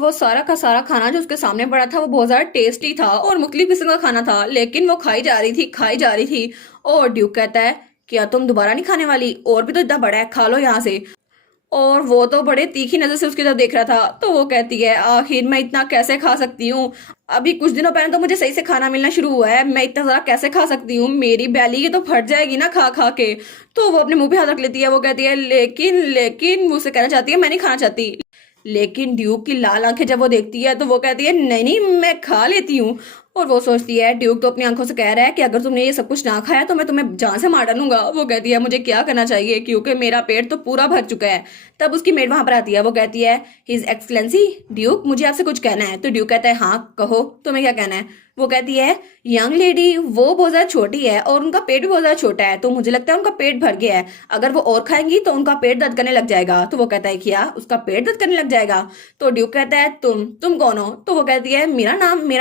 वो सारा का सारा खाना जो उसके सामने पड़ा था वो बहुत ज्यादा टेस्टी था और मुख्तलिफ किस्म का खाना था, लेकिन वो खाई जा रही थी। और ड्यूक कहता है, क्या तुम दोबारा नहीं खाने वाली? और भी तो इतना बड़ा है, खा लो यहाँ से। और वो तो बड़े तीखी नजर से उसकी तरफ देख रहा था। तो वो कहती है, आखिर मैं इतना कैसे खा सकती हूँ? अभी कुछ दिनों पहले तो मुझे सही से खाना मिलना शुरू हुआ है, मैं इतना ज्यादा कैसे खा सकती हूँ? मेरी बैली ये तो फट जाएगी ना खा खा के। तो वो अपने मुंह पे हाथ रख लेती है। वो कहती है, लेकिन लेकिन वो उसे कहना चाहती है, मैं नहीं खाना चाहती। लेकिन ड्यूक की लाल आंखें जब वो देखती है तो वो कहती है, नहीं नहीं मैं खा लेती हूँ। और वो सोचती है, ड्यूक तो अपनी आंखों से कह रहा है कि अगर तुमने ये सब कुछ ना खाया तो मैं तुम्हें जान से मार डालूंगा। वो कहती है, मुझे क्या करना चाहिए, क्योंकि मेरा पेट तो पूरा भर चुका है। तब उसकी मेड वहां पर आती है। वो कहती है, हिज एक्सलेंसी ड्यूक, मुझे आपसे कुछ कहना है। तो ड्यूक कहता है, हाँ कहो, तुम्हें क्या कहना है? वो कहती है, यंग लेडी वो बहुत ज्यादा छोटी है और उनका पेट भी बहुत ज्यादा छोटा है, तो मुझे लगता है उनका पेट भर गया है। अगर वो और खाएंगी तो उनका पेट दर्द करने लग जाएगा। तो वो कहता है, क्या उसका पेट दर्द करने लग जाएगा? तो ड्यूक कहता है, तुम कौन हो? तो वो कहती है, मेरा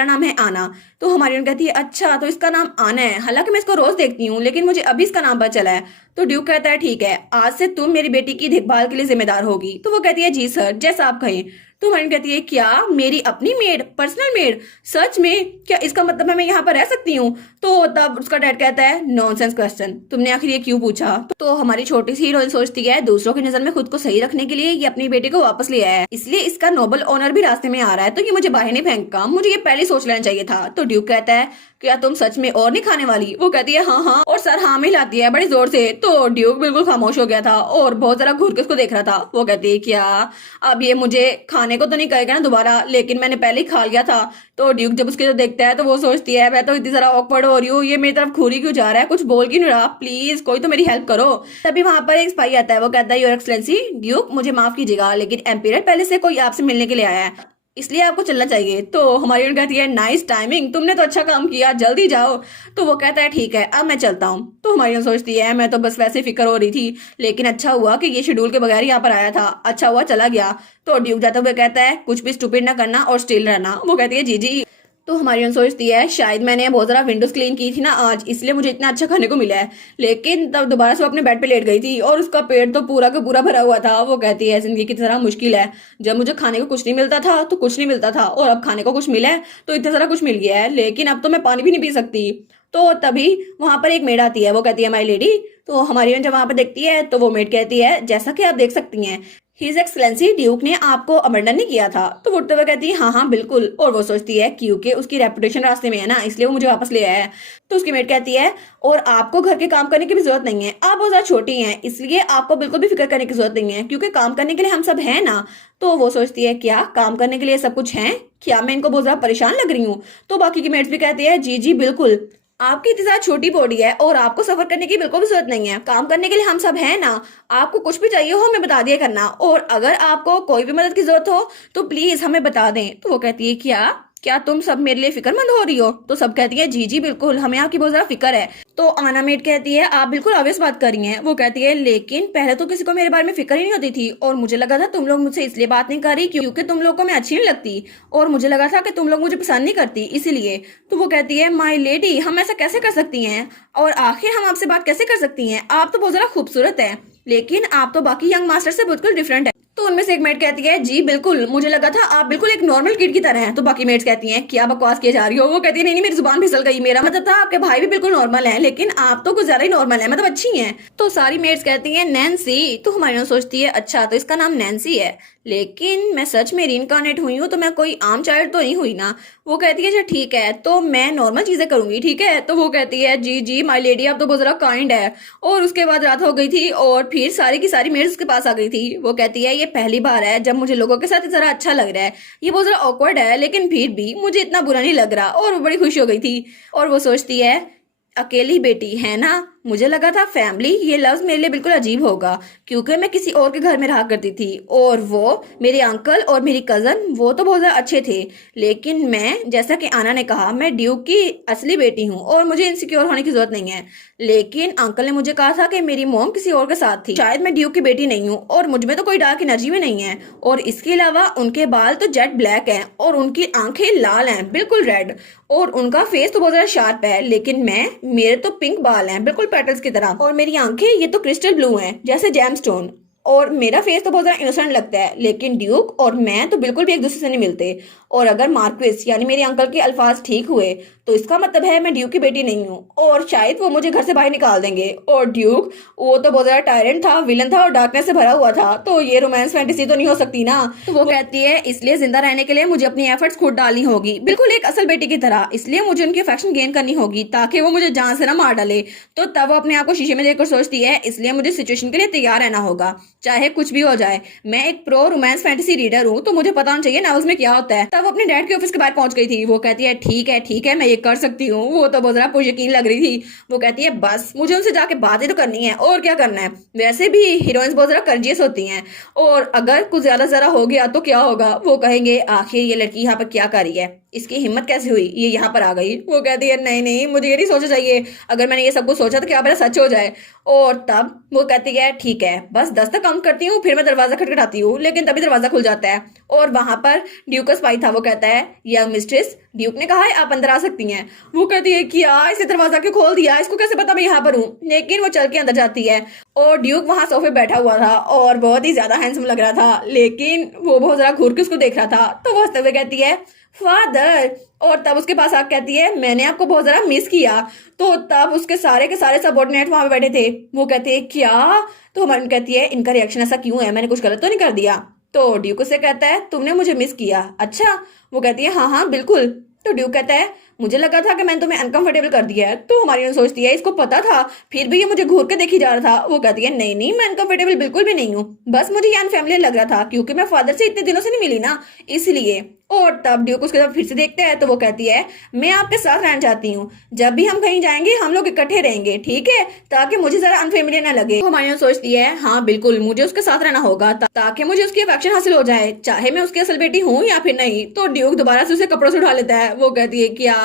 नाम है आना। तो हमारी कहती है, अच्छा तो इसका नाम आना है, हालांकि मैं इसको रोज देखती हूँ लेकिन मुझे अभी इसका नाम पता चला है। तो ड्यूक कहता है, ठीक है, आज से तुम मेरी बेटी की देखभाल के लिए जिम्मेदार होगी। तो वो कहती है, जी सर, जैसा आप कहें। तो हमारी कहती है, क्या मेरी अपनी मेड, पर्सनल मेड? सच में? क्या इसका मतलब है मैं यहाँ पर रह सकती हूँ? तो तब उसका डैड कहता है, नॉनसेंस क्वेश्चन, तुमने आखिर ये क्यों पूछा? तो हमारी छोटी सी हीरोइन सोचती है, दूसरों की नजर में खुद को सही रखने के लिए ये अपनी बेटी को वापस ले आया है, इसलिए इसका नोबल ऑनर भी रास्ते में आ रहा है, तो ये मुझे बाहर नहीं फेंका, मुझे ये पहले सोच लेना चाहिए था। तो ड्यूक कहता है, क्या तुम सच में और नहीं खाने वाली? वो कहती है, हाँ हाँ, और सर हाँ में हिलाती है बड़ी जोर से। तो ड्यूक बिल्कुल खामोश हो गया था और बहुत जरा घूर के उसको देख रहा था। वो कहती है, क्या अब ये मुझे खाने को तो नहीं कहेगा ना दोबारा, लेकिन मैंने पहले ही खा लिया था। तो ड्यूक जब उसके तो देखता है तो वो सोचती है, मैं तो इतनी जरा ऑकवर्ड हो रही हूँ, ये मेरी तरफ घूरी क्यों जा रहा है, कुछ बोल क्यों नहीं रहा, प्लीज कोई तो मेरी हेल्प करो। तभी वहां पर एक स्पाई आता है। वो कहता है, योर एक्सलेंसी ड्यूक, मुझे माफ कीजिएगा लेकिन एम्पीरियर पहले से कोई आपसे मिलने के लिए आया है, इसलिए आपको चलना चाहिए। तो हमारी कहती है, नाइस टाइमिंग, तुमने तो अच्छा काम किया, जल्दी जाओ। तो वो कहता है, ठीक है अब मैं चलता हूँ। तो हमारी सोचती है, मैं तो बस वैसे फिक्र हो रही थी, लेकिन अच्छा हुआ कि ये शेड्यूल के बगैर यहाँ पर आया था, अच्छा हुआ चला गया। तो ड्यूक जाते हुए कहता है, कुछ भी स्टूपिड ना करना और स्टिल रहना। वो कहती है, जी जी। तो हमारी सोचती है, शायद मैंने बहुत ज़रा विंडोज क्लीन की थी ना आज, इसलिए मुझे इतना अच्छा खाने को मिला है। लेकिन तब दोबारा से वो अपने बेड पे लेट गई थी और उसका पेट तो पूरा का पूरा भरा हुआ था। वो कहती है, जिंदगी की तरह मुश्किल है, जब मुझे खाने को कुछ नहीं मिलता था तो कुछ नहीं मिलता था, और अब खाने को कुछ मिला है तो इतना सारा कुछ मिल गया है, लेकिन अब तो मैं पानी भी नहीं पी सकती। तो तभी वहां पर एक मेड आती है। वो कहती है, माई लेडी। तो हमारी जब वहां पर देखती है तो वो मेड कहती है, जैसा कि आप देख सकती हैं, हिज एक्सलेंसी ड्यूक ने आपको अबंडन नहीं किया था। तो वो उठते हुए कहती है, हाँ हाँ बिल्कुल। और वो सोचती है, क्योंकि उसकी रेपुटेशन रास्ते में है ना, इसलिए वो मुझे वापस ले आया है। तो उसकी मेट कहती है, और आपको घर के काम करने की भी जरूरत नहीं है, आप बहुत ज्यादा छोटी हैं, इसलिए आपको बिल्कुल भी फिक्र करने की जरूरत नहीं है, क्योंकि काम करने के लिए हम सब हैं ना। तो वो सोचती है, क्या काम करने के लिए सब कुछ है? क्या मैं इनको बहुत ज्यादा परेशान लग रही हूँ? तो बाकी की मेट्स भी कहती है, जी जी बिल्कुल, आपकी इतनी ज्यादा छोटी बॉडी है और आपको सफर करने की बिल्कुल भी जरूरत नहीं है, काम करने के लिए हम सब हैं ना। आपको कुछ भी चाहिए हो हमें बता दिया करना, और अगर आपको कोई भी मदद की जरूरत हो तो प्लीज हमें बता दें। तो वो कहती है, क्या क्या तुम सब मेरे लिए फिक्रमंद हो रही हो? तो सब कहती है, जी जी बिल्कुल, हमें आपकी बहुत ज्यादा फिक्र है। तो आना मेट कहती है, आप बिल्कुल ऑब्वियस बात कर रही हैं। वो कहती है, लेकिन पहले तो किसी को मेरे बारे में फिक्र ही नहीं होती थी, और मुझे लगा था तुम लोग मुझसे इसलिए बात नहीं कर रही क्योंकि तुम लोग को मैं अच्छी नहीं लगती, और मुझे लगा था कि तुम लोग मुझे पसंद नहीं करती, इसीलिए। तो वो कहती है, माई लेडी, हम ऐसा कैसे कर सकती हैं, और आखिर हम आपसे बात कैसे कर सकती हैं? आप तो बहुत ज्यादा खूबसूरत है, लेकिन आप तो बाकी यंग मास्टर से बिल्कुल डिफरेंट है। तो उनमें से एक मेट कहती है, जी बिल्कुल, मुझे लगा था आप बिल्कुल एक नॉर्मल किड की तरह हैं। तो बाकी मेट्स कहती हैं, क्या बकवास किए जा रही हो? वो कहती है, नहीं नहीं मेरी जुबान फिसल गई, मेरा मतलब था आपके भाई भी बिल्कुल नॉर्मल हैं, लेकिन आप तो कुछ ज्यादा ही नॉर्मल है, मतलब अच्छी हैं। तो सारी मेट्स कहती हैं, नैन्सी। तो हमारी सोचती है, अच्छा तो इसका नाम नैन्सी है, लेकिन मैं सच में रीइंकार्नेट हुई हूँ तो मैं कोई आम चाइल्ड तो नहीं हुई ना। वो कहती है, अच्छा ठीक है, तो मैं नॉर्मल चीजें करूंगी, ठीक है। तो वो कहती है, जी जी माई लेडी, आप तो बहुत जरा काइंड है। और उसके बाद रात हो गई थी और फिर सारी की सारी मेड्स उसके पास आ गई थी। वो कहती है, ये पहली बार है जब मुझे लोगों के साथ जरा अच्छा लग रहा है, ये बहुत जरा ऑकवर्ड है लेकिन फिर भी मुझे इतना बुरा नहीं लग रहा। और वो बड़ी खुश हो गई थी। और वो सोचती है, अकेली बेटी है ना, मुझे लगा था फैमिली ये लफ्ज मेरे लिए बिल्कुल अजीब होगा, क्योंकि मैं किसी और के घर में रहा करती थी, और वो मेरे अंकल और मेरी कजन वो तो बहुत ज्यादा अच्छे थे, लेकिन मैं, जैसा कि आना ने कहा, मैं ड्यूक की असली बेटी हूँ और मुझे इनसिक्योर होने की जरूरत नहीं है। लेकिन अंकल ने मुझे कहा था कि मेरी मॉम किसी और के साथ थी, शायद मैं ड्यूक की बेटी नहीं हूँ, और मुझ में तो कोई डार्क एनर्जी भी नहीं है, और इसके अलावा उनके बाल तो जेट ब्लैक हैं और उनकी आंखें लाल हैं, बिल्कुल रेड, और उनका फेस तो बहुत ज्यादा शार्प है, लेकिन मेरे तो पिंक बाल हैं बिल्कुल पेटल्स की तरह, और मेरी आंखें ये तो क्रिस्टल ब्लू हैं जैसे जैमस्टोन, और मेरा फेस तो बहुत ज्यादा इनोसेंट लगता है, लेकिन ड्यूक और मैं तो बिल्कुल भी एक दूसरे से नहीं मिलते। और अगर मार्क्विस यानी मेरे अंकल के अल्फाज ठीक हुए तो इसका मतलब है मैं ड्यूक की बेटी नहीं हूँ, और शायद वो मुझे घर से बाहर निकाल देंगे। और ड्यूक वो तो बहुत ज्यादा टायरेंट था, विलन था और डार्कनेस से भरा हुआ था, तो ये रोमांस फैंटेसी तो नहीं हो सकती ना। तो वो कहती है इसलिए जिंदा रहने के लिए मुझे अपनी एफर्ट्स खुद डालनी होगी, बिल्कुल एक असल बेटी की तरह। इसलिए मुझे उनकी अफेक्शन गेन करनी होगी ताकि वो मुझे जान से ना मार डाले। तो तब वो अपने आप को शीशे में देखकर सोचती है इसलिए मुझे सिचुएशन के लिए तैयार रहना होगा, चाहे कुछ भी हो जाए। मैं एक प्रो रोमांस फैंटेसी रीडर हूँ, तो मुझे पता होना चाहिए नॉवेल्स में क्या होता है। तब वो अपने डैड के ऑफिस के बाहर पहुंच गई थी। वो कहती है ठीक है मैं ये कर सकती हूँ। वो तो बहुत ज्यादा यकीन लग रही थी। वो कहती है बस मुझे उनसे जाके बातें तो करनी है, और क्या करना है। वैसे भी हीरोइंस बहुत ज्यादा कर्जियस होती हैं, और अगर कुछ ज्यादा जरा हो गया तो क्या होगा। वो कहेंगे आखिर ये लड़की यहाँ पर क्या कर रही है, इसकी हिम्मत कैसे हुई, ये यहाँ पर आ गई। वो कहती है नहीं मुझे ये नहीं सोचना चाहिए, अगर मैंने ये सब कुछ सोचा तो क्या पता सच हो जाए। और तब वो कहती है ठीक है बस 10 तक काउंट करती हूँ, फिर मैं दरवाजा खटखटाती हूँ। लेकिन तभी दरवाजा खुल जाता है और वहां पर ड्यूक का स्पाई था। वो कहता है यंग मिस्ट्रेस, ड्यूक ने कहा है आप अंदर आ सकती हैं। वो कहती है क्या, इसे दरवाजा क्यों खोल दिया, इसको कैसे पता मैं यहाँ पर हूँ। लेकिन वो चल के अंदर जाती है और ड्यूक वहां सोफे बैठा हुआ था और बहुत ही ज्यादा हैंडसम लग रहा था, लेकिन वो बहुत ज्यादा घूर के उसको देख रहा था। तो वो हंसते हुए कहती है फादर। और तब उसके पास आके कहती है मैंने आपको बहुत ज्यादा मिस किया। तो तब उसके सारे के सारे सबॉर्डिनेट वहां पे बैठे थे। वो कहते हैं क्या। तो हमारी कहती है इनका रिएक्शन ऐसा क्यों है, मैंने कुछ गलत तो नहीं कर दिया। तो ड्यूक से कहता है तुमने मुझे मिस किया, अच्छा। वो कहती है हाँ बिल्कुल। तो ड्यूक कहता है मुझे लगा था कि मैंने तुम्हें अनकंफर्टेबल कर दिया है। तो हमारी सोचती है इसको पता था, फिर भी ये मुझे घूर के देखी जा रहा था। वो कहती है नहीं मैं अनकंफर्टेबल बिल्कुल भी नहीं हूँ, बस मुझे ये अनफैमिलियर लग रहा था क्योंकि मैं फादर से इतने दिनों से नहीं मिली ना, इसलिए। और तब ड्यूक उसके साथ फिर से देखते हैं तो वो कहती है मैं आपके साथ रहना चाहती हूँ, जब भी हम कहीं जाएंगे हम लोग इकट्ठे रहेंगे, ठीक है, ताकि मुझे जरा अनफेमिलियर ना लगे। तो हमारी सोचती है हाँ बिल्कुल मुझे उसके साथ रहना होगा ताकि मुझे उसकी अफेक्शन हासिल हो जाए, चाहे मैं उसकी असल बेटी हूँ या फिर नहीं। तो ड्यूक दोबारा से उसे कपड़ों से उठा लेता है। वो कहती है क्या,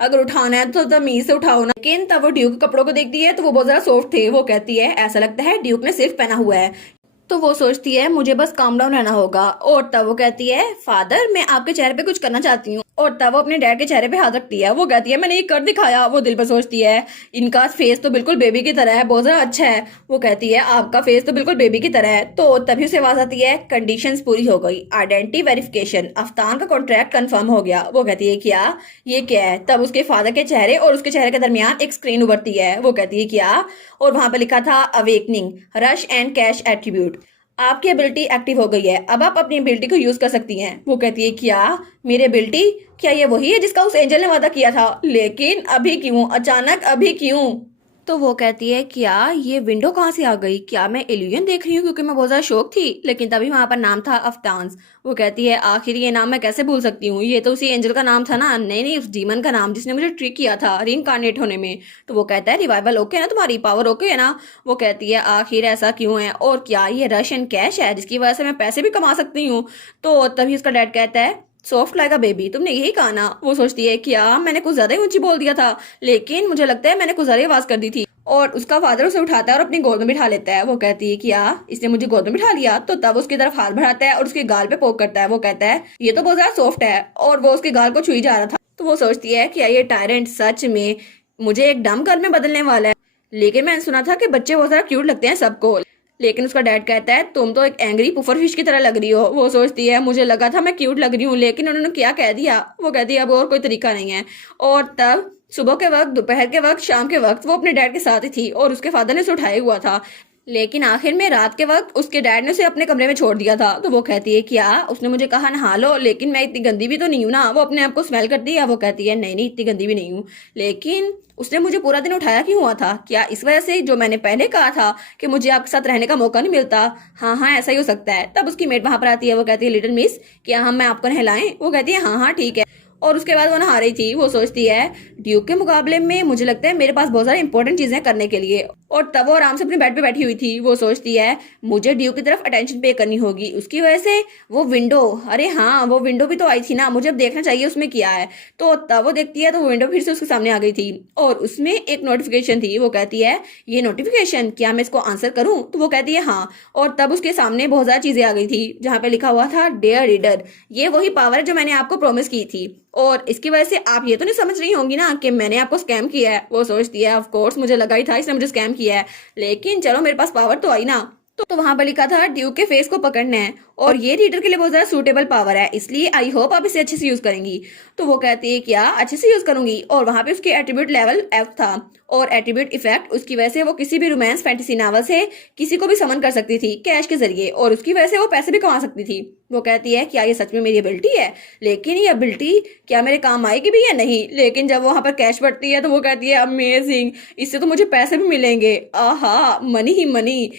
अगर उठाना है तो तमीज से उठाओ ना। लेकिन तब वो ड्यूक के कपड़ों को देखती है तो वो बहुत ज्यादा सॉफ्ट थे। वो कहती है ऐसा लगता है ड्यूक ने सिर्फ पहना हुआ है। तो वो सोचती है मुझे बस काम डाउन रहना होगा। और तब वो कहती है फादर मैं आपके चेहरे पे कुछ करना चाहती हूँ। और तब वो अपने डैड के चेहरे पे हाथ रखती है। वो कहती है मैंने ये कर दिखाया। वो दिल पर सोचती है इनका फेस तो बिल्कुल बेबी की तरह है, बहुत ज्यादा अच्छा है। वो कहती है आपका फेस तो बिल्कुल बेबी की तरह है। तो तभी उसे आवाज आती है कंडीशंस पूरी हो गई, आइडेंटिटी वेरिफिकेशन, अफ्तान का कॉन्ट्रैक्ट कंफर्म हो गया। वो कहती है क्या, ये क्या है। तब उसके फादर के चेहरे और उसके चेहरे के दरमियान एक स्क्रीन उभरती है। वो कहती है क्या, और वहां पर लिखा था awakening rush and cash attribute, आपकी एबिलिटी एक्टिव हो गई है, अब आप अपनी एबिलिटी को यूज कर सकती हैं। वो कहती है क्या, मेरी एबिलिटी, क्या ये वही है जिसका उस एंजल ने वादा किया था, लेकिन अभी क्यों अचानक, अभी क्यों। तो वो कहती है क्या ये विंडो कहाँ से आ गई, क्या मैं इल्यूजन देख रही हूँ, क्योंकि मैं बहुत ज्यादा शौक थी। लेकिन तभी वहां पर नाम था अफ्तांस। वो कहती है आखिर ये नाम मैं कैसे भूल सकती हूँ, ये तो उसी एंजल का नाम था ना। नहीं उस डीमन का नाम जिसने मुझे ट्रिक किया था रीइंकार्नेट होने में। तो वो कहता है रिवाइवल ओके है ना, तुम्हारी पावर ओके है ना। वो कहती है आखिर ऐसा क्यों है, और क्या ये रश एंड कैश है जिसकी वजह से मैं पैसे भी कमा सकती हूँ। तो तभी उसका डैड कहता है सॉफ्ट लाइक अ बेबी, तुमने यही कहा ना। वो सोचती है क्या मैंने कुछ ज्यादा ही ऊंची बोल दिया था, लेकिन मुझे लगता है मैंने कुछ ज्यादा आवाज कर दी थी। और उसका फादर उसे उठाता है और अपनी गोद में बिठा लेता है। वो कहती है क्या इसने मुझे गोद में बिठा लिया। तो तब उसकी तरफ हाथ बढ़ाता है और उसके गाल पे पोक करता है। वो कहता है ये तो बहुत ज्यादा सॉफ्ट है, और वो उसके गाल को छुई जा रहा था। तो वो सोचती है क्या ये टायरेंट सच में मुझे एक डम घर में बदलने वाला है, लेकिन मैंने सुना था कि बच्चे बहुत ज्यादा क्यूट लगते हैं सबको। लेकिन उसका डैड कहता है तुम तो एक एंग्री पुफर फिश की तरह लग रही हो। वो सोचती है मुझे लगा था मैं क्यूट लग रही हूँ, लेकिन उन्होंने क्या कह दिया। वो कहती है अब और कोई तरीका नहीं है। और तब सुबह के वक्त, दोपहर के वक्त, शाम के वक्त वो अपने डैड के साथ ही थी और उसके फादर ने उसे उठाया हुआ था। लेकिन आखिर में रात के वक्त उसके डैड ने उसे अपने कमरे में छोड़ दिया था। तो वो कहती है क्या उसने मुझे कहा नहा लो, लेकिन मैं इतनी गंदी भी तो नहीं हूँ ना। वो अपने आप को स्मेल करती है। वो कहती है नहीं इतनी गंदी भी नहीं हूँ, लेकिन उसने मुझे पूरा दिन उठाया क्यों हुआ था, क्या इस वजह से जो मैंने पहले कहा था कि मुझे आपके साथ रहने का मौका नहीं मिलता। हाँ ऐसा ही हो सकता है। तब उसकी मेट वहां पर आती है। वो कहती है लिटिल मिस क्या हम मैं आपको नहलाएं। वो कहती है हाँ ठीक है। और उसके बाद वो नहा रही थी। वो सोचती है ड्यूक के मुकाबले में मुझे लगता है मेरे पास बहुत सारी इंपॉर्टेंट चीजें करने के लिए। और तब वो आराम से अपने बेड पे बैठी हुई थी। वो सोचती है मुझे ड्यूक की तरफ अटेंशन पे करनी होगी, उसकी वजह से वो विंडो, अरे हाँ वो विंडो भी तो आई थी ना, मुझे अब देखना चाहिए उसमें क्या है। तो तब वो देखती है तो वो विंडो फिर से उसके सामने आ गई थी और उसमें एक नोटिफिकेशन थी। वो कहती है ये नोटिफिकेशन, क्या मैं इसको आंसर करूं। तो वो कहती है हाँ। और तब उसके सामने बहुत ज्यादा चीजें आ गई थी जहां पे लिखा हुआ था डेयर रीडर, ये वही पावर है जो मैंने आपको प्रॉमिस की थी, और इसकी वजह से आप ये तो नहीं समझ रही होंगी ना कि मैंने आपको स्कैम किया है। वो सोचती है ऑफ कोर्स मुझे लगा ही था इसने मुझे स्कैम किया है, लेकिन चलो मेरे पास पावर तो आई ना। तो वहां पर लिखा था ड्यूक के फेस को पकड़ना है और ये रीडर के लिए बहुत ज्यादा सूटेबल पावर है, इसलिए आई होप आप इसे अच्छे से यूज करेंगी। तो वो कहती है क्या अच्छे से यूज करूंगी, और वहां पे उसकी एट्रीब्यूट लेवल F था और एट्रीब्यूट इफेक्ट उसकी वजह से वो किसी भी रोमांस फैंटेसी नॉवल से किसी को भी समन कर सकती थी कैश के जरिए, और उसकी वजह से वो पैसे भी कमा सकती थी। वो कहती है क्या ये सच में मेरी एबिलिटी है, लेकिन ये एबिलिटी क्या मेरे काम आएगी भी या नहीं। लेकिन जब वहां पर कैश बढ़ती है तो वो कहती है अमेजिंग, इससे तो मुझे पैसे भी मिलेंगे, आहा मनी ही मनी।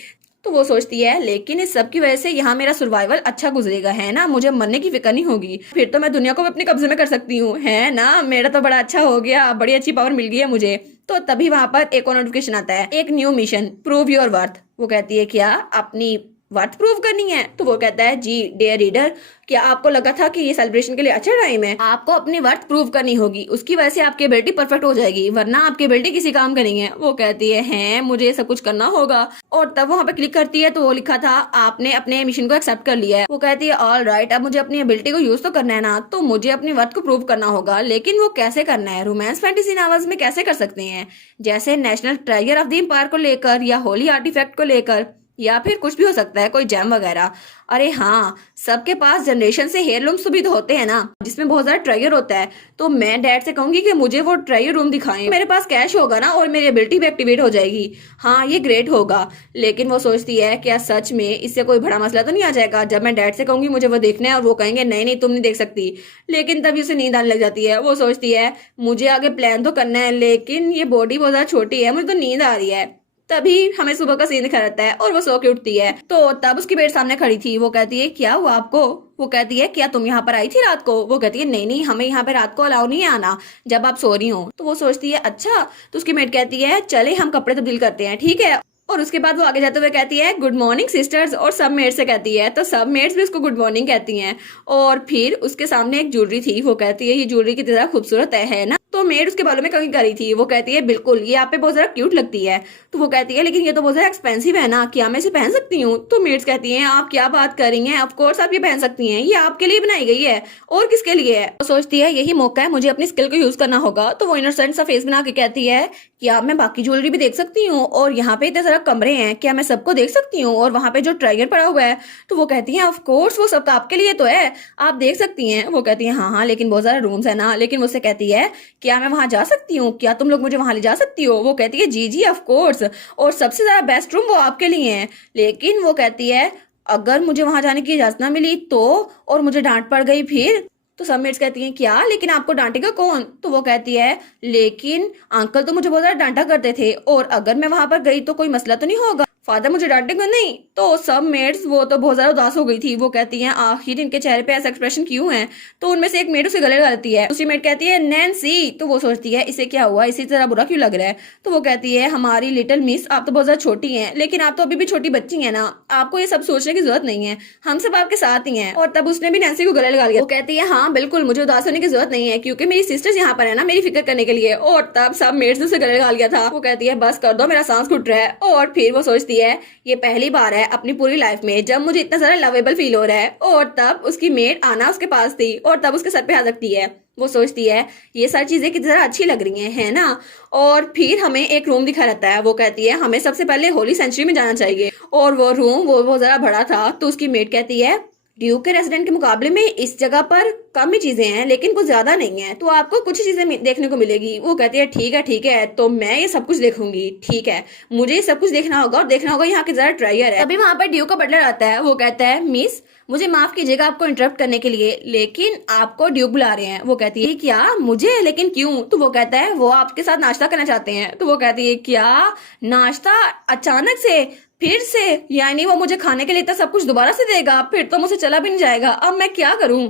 तो वो सोचती है लेकिन इस सब की वजह से यहाँ मेरा सर्वाइवल अच्छा गुजरेगा, है ना, मुझे मरने की फिक्र नहीं होगी, फिर तो मैं दुनिया को भी अपने कब्जे में कर सकती हूँ, है ना, मेरा तो बड़ा अच्छा हो गया, बड़ी अच्छी पावर मिल गई है मुझे। तो तभी वहां पर एक और नोटिफिकेशन आता है, एक new mission, prove your worth. वो कहती है क्या अपनी वर्थ प्रूव करनी है। तो वो कहता है जी डियर रीडर, क्या आपको लगा था कि ये सेलिब्रेशन के लिए अच्छा टाइम है, आपको अपनी वर्थ प्रूव करनी होगी, उसकी वजह से आपकी एबिलिटी परफेक्ट हो जाएगी, वरना आपकी एबिलिटी किसी काम का नहीं है। वो कहती है हैं मुझे ये सब कुछ करना होगा, और तब वहां पे क्लिक करती है तो वो लिखा था आपने अपने मिशन को एक्सेप्ट कर लिया है। वो कहती है ऑल राइट, अब मुझे अपनी एबिलिटी को यूज तो करना है ना, तो मुझे अपनी वर्थ को प्रूव करना होगा, लेकिन वो कैसे करना है, रोमांस फैंटेसी नॉवेल्स में कैसे कर सकते हैं, जैसे national treasure of the empire को लेकर या होली आर्टिफैक्ट को लेकर, या फिर कुछ भी हो सकता है, कोई जैम वगैरह। अरे हाँ, सबके पास जनरेशन से हेयरलूम्स भी तो होते हैं ना, जिसमें बहुत ज्यादा ट्रायर होता है, तो मैं डैड से कहूंगी कि मुझे वो ट्रायर रूम दिखाएं, मेरे पास कैश होगा ना और मेरी एबिलिटी भी एक्टिवेट हो जाएगी, हाँ ये ग्रेट होगा। लेकिन वो सोचती है क्या सच में इससे कोई बड़ा मसला तो नहीं आ जाएगा, जब मैं डैड से कहूंगी मुझे वो देखना है और वो कहेंगे नहीं नहीं तुम नहीं देख सकती। लेकिन तभी उसे नींद आने लग जाती है। वो सोचती है मुझे आगे प्लान तो करना है, लेकिन ये बॉडी बहुत ज्यादा छोटी है, मुझे तो नींद आ रही है। तभी हमें सुबह का सीन दिखा रहता है और वो सो के उठती है, तो तब उसकी बेड सामने खड़ी थी। वो कहती है क्या हुआ आपको। वो कहती है क्या तुम यहाँ पर आई थी रात को। वो कहती है नहीं नहीं, हमें यहाँ पे रात को अलाउ नहीं है आना जब आप सो रही हो। तो वो सोचती है अच्छा, तो उसकी मेड कहती है चले हम कपड़े तब्दील करते हैं, ठीक है। और उसके बाद वो आगे जाते हुए कहती है गुड मॉर्निंग सिस्टर्स, और सब मेड से कहती है, तो सब मेड्स भी उसको गुड मॉर्निंग कहती हैं। और फिर उसके सामने एक ज्वेलरी थी, वो कहती है ये ज्वेलरी कितनी ज्यादा खूबसूरत है ना। तो मेड उसके बालों में कंघी करी थी। वो कहती है बिल्कुल ये आप पे बहुत ज्यादा क्यूट लगती है। तो वो कहती है लेकिन ये तो बहुत ज्यादा एक्सपेंसिव है ना, क्या मैं इसे पहन सकती हूँ। तो मेड्स कहती हैं आप क्या बात कर रही हैं, ऑफ कोर्स आप ये पहन सकती हैं, ये आपके लिए बनाई गई है और किसके लिए है। तो सोचती है यही मौका है, मुझे अपनी स्किल को यूज करना होगा। तो वो इनोसेंट सा फेस बना के कहती है क्या मैं बाकी ज्वेलरी भी देख सकती हूँ, और यहाँ पे इतने सारे कमरे हैं, क्या मैं सबको देख सकती हूँ, और वहां पे जो ट्राइगर पड़ा हुआ है। तो वो कहती है ऑफ कोर्स वो सब आपके लिए तो है, आप देख सकती हैं। वो कहती है हाँ हाँ लेकिन बहुत सारे रूम्स है ना। लेकिन मुझसे कहती है क्या मैं वहां जा सकती हूँ, क्या तुम लोग मुझे वहां ले जा सकती हो। वो कहती है जी जी ऑफ कोर्स, और सबसे ज्यादा बेस्ट रूम वो आपके लिए है। लेकिन वो कहती है अगर मुझे वहां जाने की इजाजत ना मिली तो, और मुझे डांट पड़ गई फिर। तो सब मेट्स कहती हैं क्या, लेकिन आपको डांटेगा कौन। तो वो कहती है लेकिन अंकल तो मुझे बहुत ज्यादा डांटा करते थे, और अगर मैं वहां पर गई तो कोई मसला तो नहीं होगा, फादर मुझे डांटेगा नहीं। तो सब मेड्स वो तो बहुत ज्यादा उदास हो गई थी। वो कहती हैं आखिर इनके चेहरे पे ऐसा एक्सप्रेशन क्यों है। तो उनमें से एक मेड उसे गले लगाती है। दूसरी मेड कहती है नैन्सी। तो वो सोचती है इसे क्या हुआ, इसी तरह बुरा क्यों लग रहा है। तो वो कहती है हमारी लिटिल मिस आप तो बहुत ज्यादा छोटी हैं, लेकिन आप तो अभी भी छोटी बच्ची हैं ना, आपको ये सब सोचने की जरूरत नहीं है, हम सब आपके साथ ही हैं। और तब उसने भी नैन्सी को गले लगा लिया। वो कहती है हाँ बिल्कुल, मुझे उदास होने की जरूरत नहीं है, क्योंकि मेरी सिस्टर्स यहाँ पर है ना मेरी फिक्र करने के लिए। और तब सब मेड्स ने उसे गले लगा लिया था। वो कहती है बस कर दो, मेरा सांस घुट रहा है। और फिर वो सोचती है ये पहली बार है अपनी पूरी लाइफ में जब मुझे इतना सारा लवेबल फील हो रहा है। और तब उसकी मेड आना उसके पास थी और तब उसके सर पे हाथ रखती है। वो सोचती है ये सारी चीजें कितनी ज्यादा अच्छी लग रही हैं, है ना। और फिर हमें एक रूम दिखा रहता है। वो कहती है हमें सबसे पहले होली सेंचुरी में जाना चाहिए, और वो रूम वो बहुत ज्यादा बड़ा था। तो उसकी मेड कहती है ड्यूक के रेसिडेंट के मुकाबले में इस जगह पर कम ही चीजें हैं, लेकिन कुछ ज्यादा नहीं है, तो आपको कुछ ही चीजें देखने को मिलेगी। वो कहती है ठीक है, तो मैं ये सब कुछ देखूंगी, ठीक है, मुझे ये सब कुछ देखना होगा, और देखना होगा यहाँ के जरा ट्रायर है। तभी वहां पर ड्यूक का बटलर आता है। वो कहता है मिस मुझे माफ कीजिएगा आपको इंटरप्ट करने के लिए, लेकिन आपको ड्यूक बुला रहे हैं। वो कहती है क्या मुझे, लेकिन क्यों। तो वो कहता है वो आपके साथ नाश्ता करना चाहते हैं। तो वो कहती है क्या नाश्ता, अचानक से, फिर से, यानी वो मुझे खाने के लिए इतना सब कुछ दोबारा से देगा, फिर तो मुझसे चला भी नहीं जाएगा, अब मैं क्या करूं।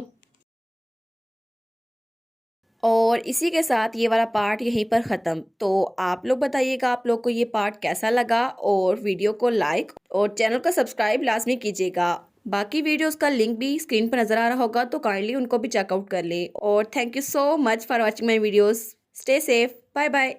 और इसी के साथ ये वाला पार्ट यहीं पर ख़त्म। तो आप लोग बताइएगा आप लोग को ये पार्ट कैसा लगा, और वीडियो को लाइक और चैनल को सब्सक्राइब लाजमी कीजिएगा। बाकी वीडियोस का लिंक भी स्क्रीन पर नज़र आ रहा होगा, तो काइंडली उनको भी चेकआउट कर ले। और thank you so much for watching my videos. Stay safe, bye bye.